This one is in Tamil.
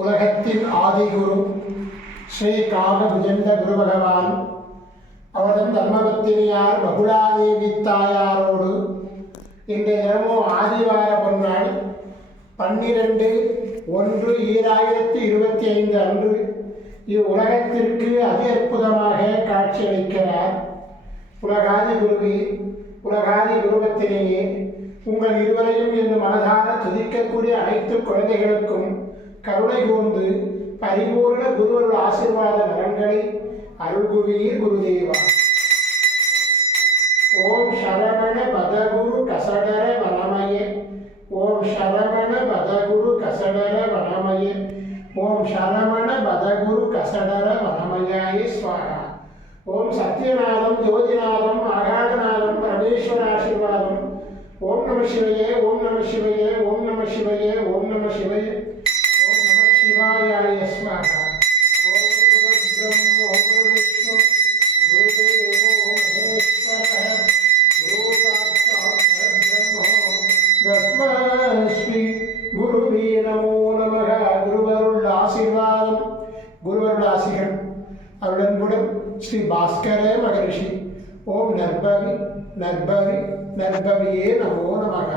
உலகத்தின் ஆதிகுரு ஸ்ரீ காகபுஜண்ட குரு பகவான் அவரது தர்மபத்தினியார் பகுலாதேவி தாயாரோடு இன்றைய தினமும் ஆதிவார பொன்னாள் 12/1/2025 அன்று இவ்வுலகத்திற்கு அதி அற்புதமாக காட்சியளிக்கிறார். உலகாதி குருவி, உலகாதி குருபத்தினியே, உங்கள் இருவரையும் என்று மனதார துதிக்கக்கூடிய அனைத்து குழந்தைகளுக்கும் கருணை கூர்ந்து பரிபூர்ண குருவருள் ஆசீர்வாத நலன்களை அருள்குவீர் குருதேவா. ஓம் சரவண பதகுரு கசடர வனமய, ஓம் சரவண பதகுரு கசடர வனமய, ஓம் சரவண பதகுரு கசடர வனமயாய ஸ்வாகா. ஓம் சத்யநாதம் ஜோதிநாதம் ஆகாதநாதம் பரமேஸ்வர ஆசீர்வாதம். ஓம் நம சிவயே, ஓம் நம சிவயே, ஓம் நம சிவயே, ஓம் நம சிவயே, ஓம் நம சிவாயாய ஸ்வாகா. ஓம் குரு பிரம்ம, ஓம் குரு விஷ்ணு, குருதேவோ மகேஸ்வரः, குரு சாட்சாத் பரபிரம்ம தஸ்மை குருவே நமோ நமः. குருவருள் ஆசீர்வாதம், குருவருள் ஆசிகள் அவருடன் ஸ்ரீ பாஸ்கர மகரிஷி. ஓம் நற்பவி நற்பவி நற்பவியே நமோ நமः.